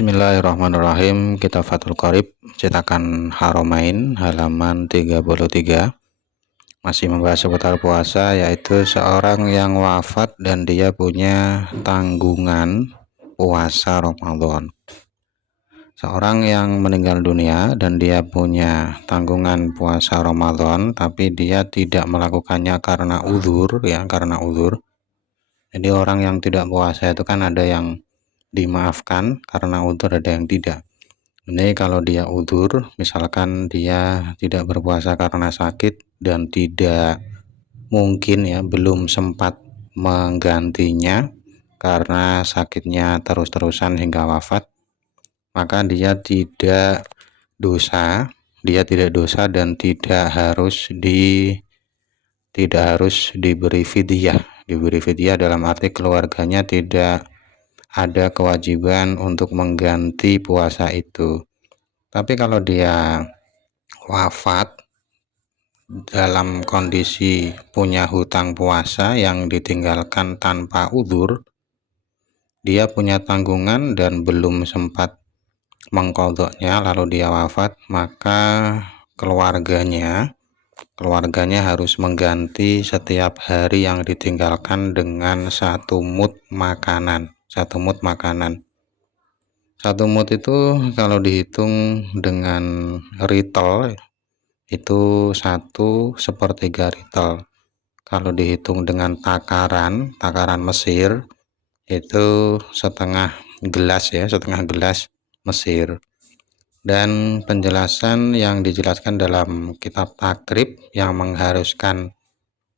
Bismillahirrahmanirrahim. Kitab Fathul Qorib cetakan Haramain halaman 33 masih membahas seputar puasa, yaitu seorang yang wafat dan dia punya tanggungan puasa Ramadan. Seorang yang meninggal dunia dan dia punya tanggungan puasa Ramadan tapi dia tidak melakukannya karena uzur, karena uzur. Jadi orang yang tidak puasa itu kan ada yang dimaafkan karena udzur, ada yang tidak. Ini kalau dia udzur, misalkan dia tidak berpuasa karena sakit dan tidak mungkin belum sempat menggantinya karena sakitnya terus-terusan hingga wafat, maka dia tidak dosa, dan tidak harus diberi fidyah. Diberi fidyah dalam arti keluarganya tidak ada kewajiban untuk mengganti puasa itu. Tapi kalau dia wafat dalam kondisi punya hutang puasa yang ditinggalkan tanpa udzur, dia punya tanggungan dan belum sempat mengqadhanya lalu dia wafat, maka keluarganya harus mengganti setiap hari yang ditinggalkan dengan 1 mud makanan. 1 mud makanan. 1 mud itu kalau dihitung dengan ritel itu 1/3 ritel. Kalau dihitung dengan takaran Mesir itu setengah gelas Mesir. Dan penjelasan yang dijelaskan dalam kitab takrib yang mengharuskan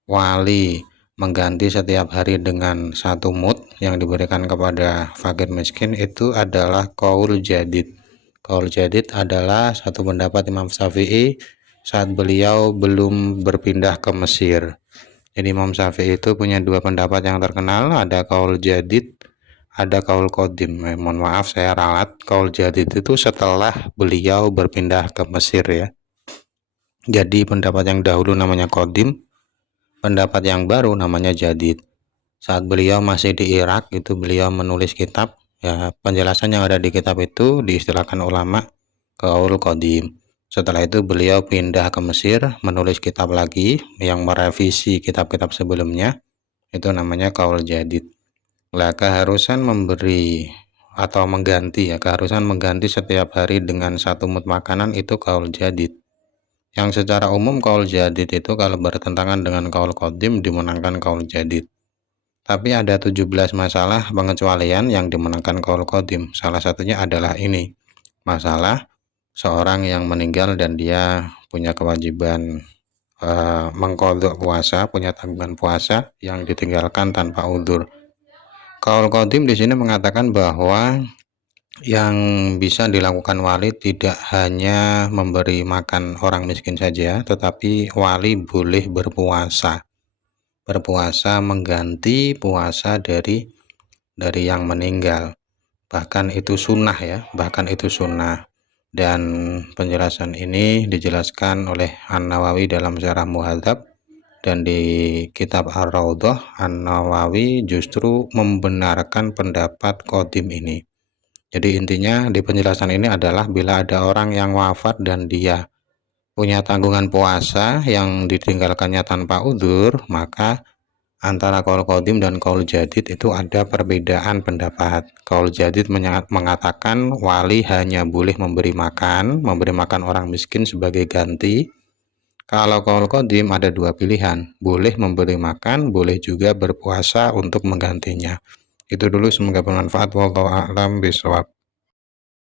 wali mengganti setiap hari dengan 1 mud yang diberikan kepada fakir miskin itu adalah qaul jadid. Qaul jadid adalah satu pendapat Imam Syafi'i saat beliau belum berpindah ke Mesir. Jadi Imam Syafi'i itu punya 2 pendapat yang terkenal, ada qaul jadid, ada qaul qadim. Mohon maaf saya ralat, qaul jadid itu setelah beliau berpindah ke Mesir Jadi pendapat yang dahulu namanya qadim, pendapat yang baru namanya jadid. Saat beliau masih di Irak itu beliau menulis kitab, penjelasan yang ada di kitab itu diistilahkan ulama qaul qadim. Setelah itu beliau pindah ke Mesir, menulis kitab lagi yang merevisi kitab-kitab sebelumnya, itu namanya qaul jadid. Keharusan memberi atau mengganti keharusan mengganti setiap hari dengan 1 mud makanan itu qaul jadid. Yang secara umum qaul jadid itu kalau bertentangan dengan qaul qadim dimenangkan qaul jadid. Tapi ada 17 masalah pengecualian yang dimenangkan qaul qadim. Salah satunya adalah ini, masalah seorang yang meninggal dan dia punya kewajiban mengqadha puasa, punya tanggungan puasa yang ditinggalkan tanpa udzur. Qaul qadim di sini mengatakan bahwa yang bisa dilakukan wali tidak hanya memberi makan orang miskin saja, tetapi wali boleh berpuasa mengganti puasa dari yang meninggal. Bahkan itu sunnah dan penjelasan ini dijelaskan oleh An-Nawawi dalam Syarah Muhadzab, dan di kitab Ar-Raudhah An-Nawawi justru membenarkan pendapat qadim ini. Jadi intinya di penjelasan ini adalah bila ada orang yang wafat dan dia punya tanggungan puasa yang ditinggalkannya tanpa udzur, maka antara qaul qadim dan qaul jadid itu ada perbedaan pendapat. Qaul jadid mengatakan wali hanya boleh memberi makan orang miskin sebagai ganti. Kalau qaul qadim ada 2 pilihan, boleh memberi makan, boleh juga berpuasa untuk menggantinya. Itu dulu, semoga bermanfaat. Wallahu a'lam bishawab.